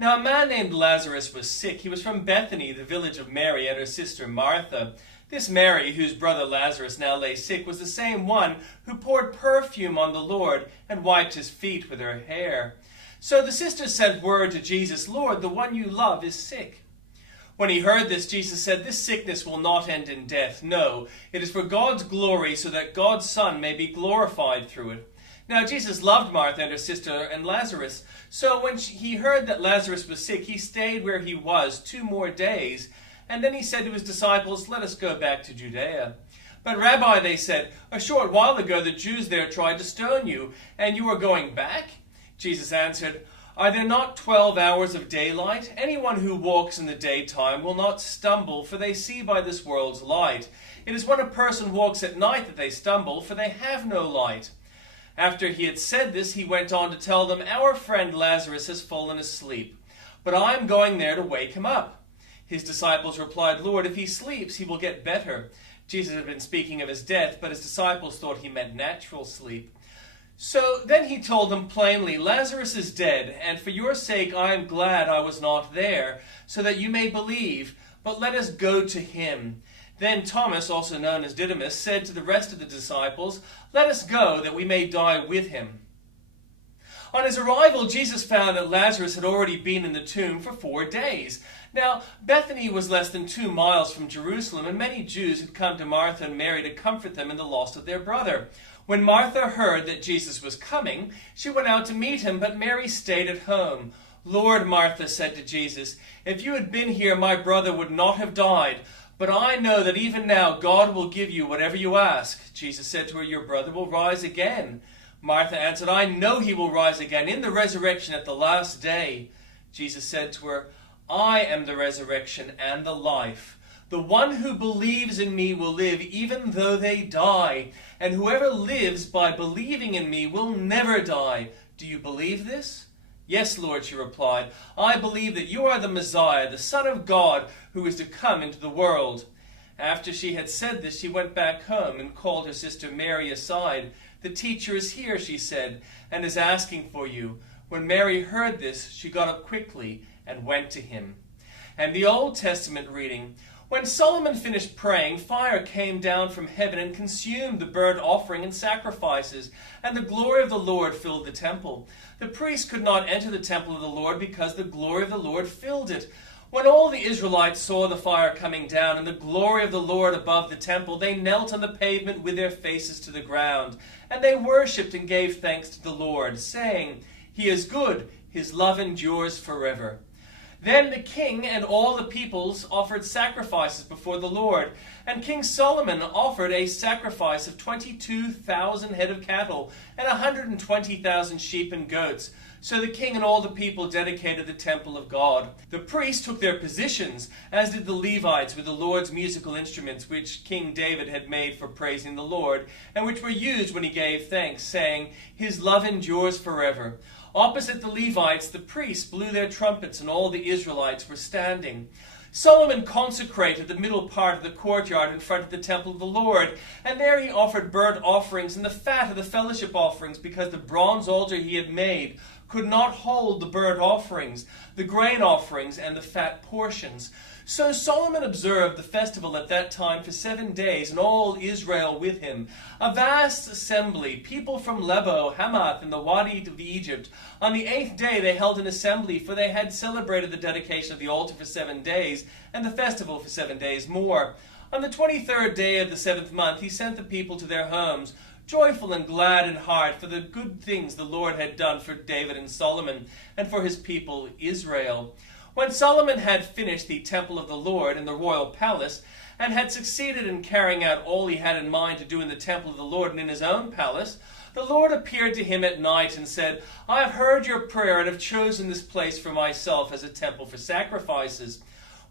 Now a man named Lazarus was sick. He was from Bethany, the village of Mary and her sister Martha. This Mary, whose brother Lazarus now lay sick, was the same one who poured perfume on the Lord and wiped his feet with her hair. So the sisters sent word to Jesus, "Lord, the one you love is sick." When he heard this, Jesus said, "This sickness will not end in death. No, it is for God's glory, so that God's Son may be glorified through it." Now Jesus loved Martha and her sister and Lazarus. So when he heard that Lazarus was sick, he stayed where he was 2 more days. And then he said to his disciples, "Let us go back to Judea." "But Rabbi," they said, "a short while ago the Jews there tried to stone you, and you are going back?" Jesus answered, "Are there not 12 hours of daylight? Anyone who walks in the daytime will not stumble, for they see by this world's light. It is when a person walks at night that they stumble, for they have no light." After he had said this, he went on to tell them, "Our friend Lazarus has fallen asleep, but I am going there to wake him up." His disciples replied, "Lord, if he sleeps, he will get better." Jesus had been speaking of his death, but his disciples thought he meant natural sleep. So then he told them plainly, "Lazarus is dead, and for your sake I am glad I was not there, so that you may believe, but let us go to him." Then Thomas, also known as Didymus, said to the rest of the disciples, "Let us go, that we may die with him." On his arrival, Jesus found that Lazarus had already been in the tomb for 4 days. Now, Bethany was less than 2 miles from Jerusalem, and many Jews had come to Martha and Mary to comfort them in the loss of their brother. When Martha heard that Jesus was coming, she went out to meet him, but Mary stayed at home. "Lord," Martha said to Jesus, "if you had been here, my brother would not have died. But I know that even now God will give you whatever you ask." Jesus said to her, "Your brother will rise again." Martha answered, "I know he will rise again in the resurrection at the last day." Jesus said to her, "I am the resurrection and the life. The one who believes in me will live even though they die, and whoever lives by believing in me will never die. Do you believe this?" "Yes, Lord," she replied. "I believe that you are the Messiah, the Son of God, who is to come into the world." After she had said this, she went back home and called her sister Mary aside. "The teacher is here," she said, "and is asking for you." When Mary heard this, she got up quickly and went to him. And the Old Testament reading, when Solomon finished praying, fire came down from heaven and consumed the burnt offering and sacrifices, and the glory of the Lord filled the temple. The priests could not enter the temple of the Lord because the glory of the Lord filled it. When all the Israelites saw the fire coming down and the glory of the Lord above the temple, they knelt on the pavement with their faces to the ground, and they worshipped and gave thanks to the Lord, saying, "He is good, his love endures forever." Then the king and all the peoples offered sacrifices before the Lord, and King Solomon offered a sacrifice of 22,000 head of cattle and 120,000 sheep and goats. So the king and all the people dedicated the temple of God. The priests took their positions, as did the Levites with the Lord's musical instruments, which King David had made for praising the Lord, and which were used when he gave thanks, saying, "His love endures forever." Opposite the Levites, the priests blew their trumpets, and all the Israelites were standing. Solomon consecrated the middle part of the courtyard in front of the temple of the Lord, and there he offered burnt offerings and the fat of the fellowship offerings, because the bronze altar he had made could not hold the burnt offerings, the grain offerings, and the fat portions. So Solomon observed the festival at that time for 7 days, and all Israel with him, a vast assembly, people from Lebo, Hamath, and the Wadi of Egypt. On the 8th day they held an assembly, for they had celebrated the dedication of the altar for 7 days, and the festival for 7 days more. On the 23rd day of the 7th month he sent the people to their homes, joyful and glad in heart for the good things the Lord had done for David and Solomon, and for his people Israel. When Solomon had finished the temple of the Lord in the royal palace, and had succeeded in carrying out all he had in mind to do in the temple of the Lord and in his own palace, the Lord appeared to him at night and said, "I have heard your prayer and have chosen this place for myself as a temple for sacrifices.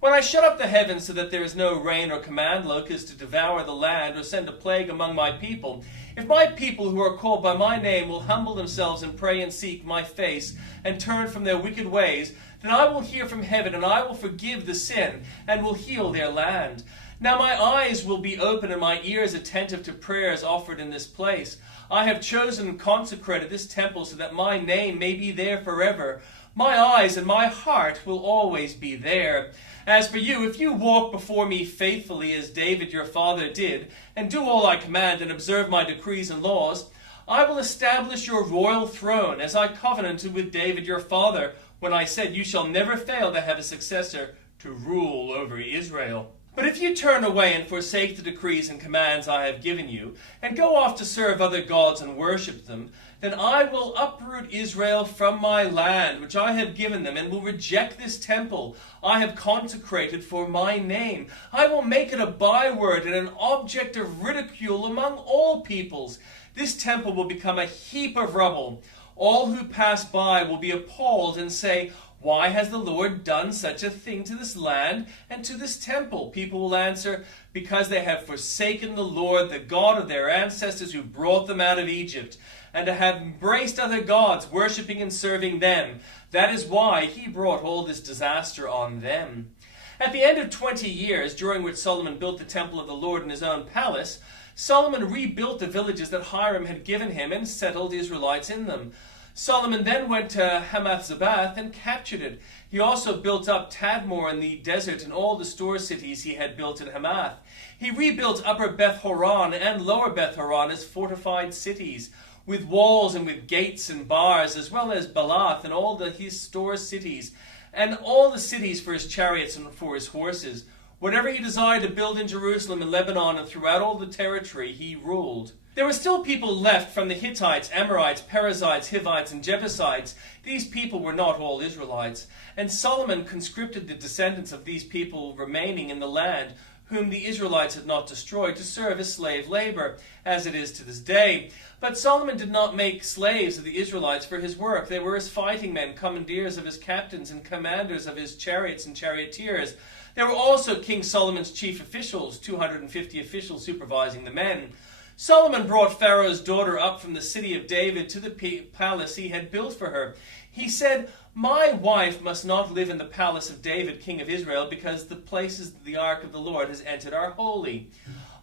When I shut up the heavens so that there is no rain or command locusts to devour the land or send a plague among my people, if my people who are called by my name will humble themselves and pray and seek my face and turn from their wicked ways, then I will hear from heaven and I will forgive the sin and will heal their land. Now my eyes will be open and my ears attentive to prayers offered in this place. I have chosen and consecrated this temple so that my name may be there forever. My eyes and my heart will always be there. As for you, if you walk before me faithfully as David your father did, and do all I command and observe my decrees and laws, I will establish your royal throne as I covenanted with David your father when I said you shall never fail to have a successor to rule over Israel. But if you turn away and forsake the decrees and commands I have given you, and go off to serve other gods and worship them, then I will uproot Israel from my land, which I have given them, and will reject this temple I have consecrated for my name. I will make it a byword and an object of ridicule among all peoples. This temple will become a heap of rubble. All who pass by will be appalled and say, why has the Lord done such a thing to this land and to this temple? People will answer, because they have forsaken the Lord, the God of their ancestors who brought them out of Egypt, and have embraced other gods, worshipping and serving them. That is why he brought all this disaster on them. At the end of 20 years, during which Solomon built the temple of the Lord in his own palace, Solomon rebuilt the villages that Hiram had given him and settled Israelites in them. Solomon then went to Hamath-Zabath and captured it. He also built up Tadmor in the desert and all the store cities he had built in Hamath. He rebuilt Upper Beth-horon and Lower Beth-horon as fortified cities, with walls and with gates and bars, as well as Balath and all his store cities, and all the cities for his chariots and for his horses. Whatever he desired to build in Jerusalem and Lebanon and throughout all the territory, he ruled. There were still people left from the Hittites, Amorites, Perizzites, Hivites, and Jebusites. These people were not all Israelites. And Solomon conscripted the descendants of these people remaining in the land, whom the Israelites had not destroyed, to serve as slave labor, as it is to this day. But Solomon did not make slaves of the Israelites for his work. They were his fighting men, commandeers of his captains, and commanders of his chariots and charioteers. There were also King Solomon's chief officials, 250 officials supervising the men. Solomon brought Pharaoh's daughter up from the city of David to the palace he had built for her. He said, my wife must not live in the palace of David, king of Israel, because the places the ark of the Lord has entered are holy.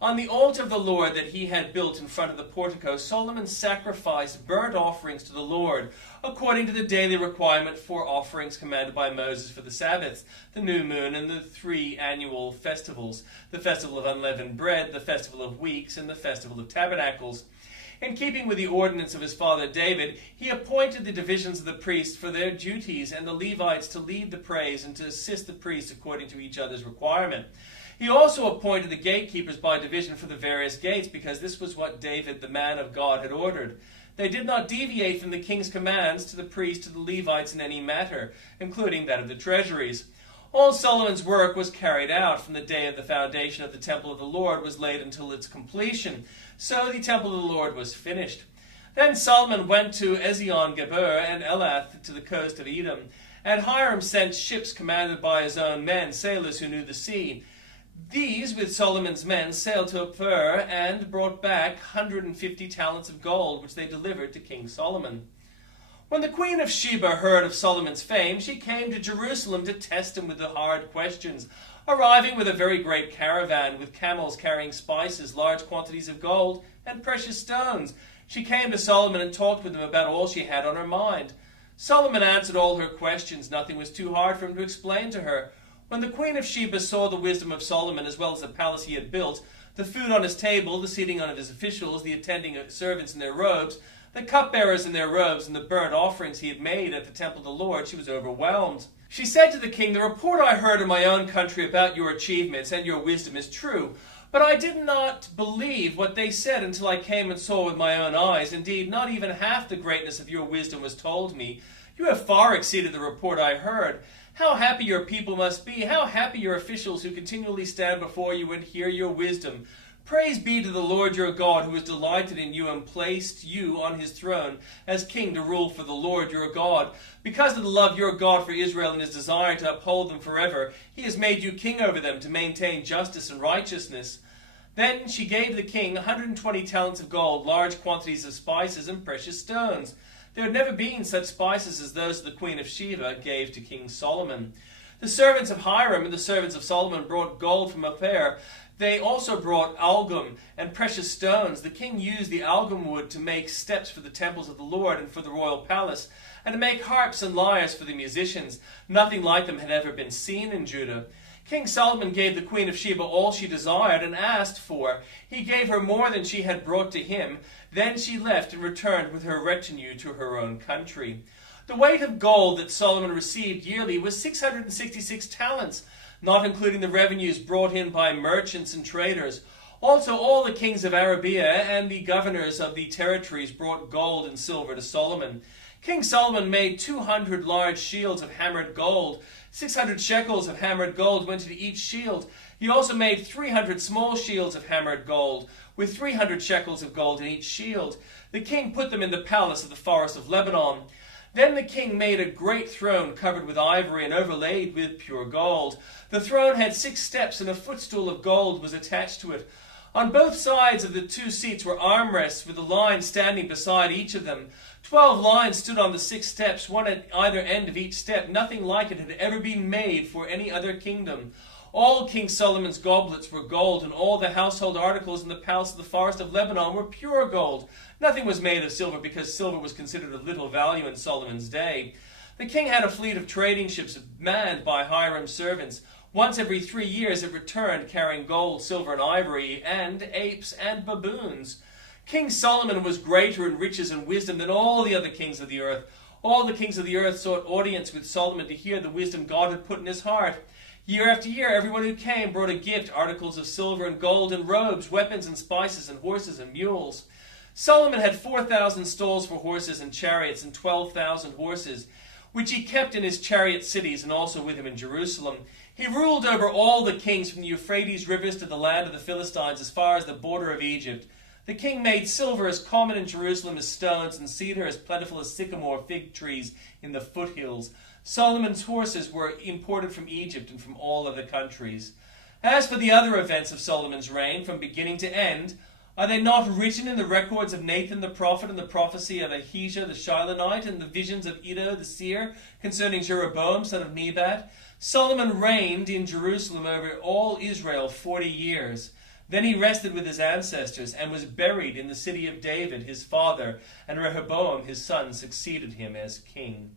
On the altar of the Lord that he had built in front of the portico, Solomon sacrificed burnt offerings to the Lord, according to the daily requirement for offerings commanded by Moses for the Sabbaths, the new moon, and the 3 annual festivals, the festival of unleavened bread, the festival of weeks, and the festival of tabernacles. In keeping with the ordinance of his father David, he appointed the divisions of the priests for their duties, and the Levites to lead the praise and to assist the priests according to each other's requirement. He also appointed the gatekeepers by division for the various gates, because this was what David, the man of God, had ordered. They did not deviate from the king's commands to the priests, to the Levites in any matter, including that of the treasuries. All Solomon's work was carried out from the day of the foundation of the temple of the Lord was laid until its completion. So the temple of the Lord was finished. Then Solomon went to Ezion-Geber and Elath to the coast of Edom, and Hiram sent ships commanded by his own men, sailors who knew the sea. These, with Solomon's men, sailed to Ophir and brought back 150 talents of gold, which they delivered to King Solomon. When the queen of Sheba heard of Solomon's fame, she came to Jerusalem to test him with the hard questions, arriving with a very great caravan, with camels carrying spices, large quantities of gold, and precious stones. She came to Solomon and talked with him about all she had on her mind. Solomon answered all her questions. Nothing was too hard for him to explain to her. When the queen of Sheba saw the wisdom of Solomon, as well as the palace he had built, the food on his table, the seating of his officials, the attending servants in their robes, the cupbearers in their robes, and the burnt offerings he had made at the temple of the Lord, she was overwhelmed. She said to the king, the report I heard in my own country about your achievements and your wisdom is true, but I did not believe what they said until I came and saw with my own eyes. Indeed, not even half the greatness of your wisdom was told me. You have far exceeded the report I heard. How happy your people must be, how happy your officials who continually stand before you and hear your wisdom. Praise be to the Lord your God, who has delighted in you and placed you on his throne as king to rule for the Lord your God. Because of the love your God for Israel and his desire to uphold them forever, he has made you king over them to maintain justice and righteousness. Then she gave the king 120 talents of gold, large quantities of spices, and precious stones. There had never been such spices as those the queen of Sheba gave to King Solomon. The servants of Hiram and the servants of Solomon brought gold from Ophir. They also brought algum and precious stones. The king used the algum wood to make steps for the temples of the Lord and for the royal palace, and to make harps and lyres for the musicians. Nothing like them had ever been seen in Judah. King Solomon gave the queen of Sheba all she desired and asked for. He gave her more than she had brought to him. Then she left and returned with her retinue to her own country. The weight of gold that Solomon received yearly was 666 talents, not including the revenues brought in by merchants and traders. Also, all the kings of Arabia and the governors of the territories brought gold and silver to Solomon. King Solomon made 200 large shields of hammered gold. 600 shekels of hammered gold went into each shield. He also made 300 small shields of hammered gold, with 300 shekels of gold in each shield. The king put them in the palace of the forest of Lebanon. Then the king made a great throne covered with ivory and overlaid with pure gold. The throne had 6 steps, and a footstool of gold was attached to it. On both sides of the 2 seats were armrests, with a line standing beside each of them. 12 lines stood on the 6 steps, one at either end of each step. Nothing like it had ever been made for any other kingdom. All King Solomon's goblets were gold, and all the household articles in the palace of the forest of Lebanon were pure gold. Nothing was made of silver, because silver was considered of little value in Solomon's day. The king had a fleet of trading ships manned by Hiram's servants. Once every 3 years it returned, carrying gold, silver, and ivory, and apes and baboons. King Solomon was greater in riches and wisdom than all the other kings of the earth. All the kings of the earth sought audience with Solomon to hear the wisdom God had put in his heart. Year after year, everyone who came brought a gift, articles of silver and gold and robes, weapons and spices and horses and mules. Solomon had 4,000 stalls for horses and chariots and 12,000 horses, which he kept in his chariot cities and also with him in Jerusalem. He ruled over all the kings from the Euphrates rivers to the land of the Philistines as far as the border of Egypt. The king made silver as common in Jerusalem as stones, and cedar as plentiful as sycamore fig trees in the foothills. Solomon's horses were imported from Egypt and from all other countries. As for the other events of Solomon's reign, from beginning to end, are they not written in the records of Nathan the prophet, and the prophecy of Ahijah the Shilonite, and the visions of Iddo the seer concerning Jeroboam son of Nebat? Solomon reigned in Jerusalem over all Israel 40 years. Then he rested with his ancestors and was buried in the city of David his father, and Rehoboam his son succeeded him as king.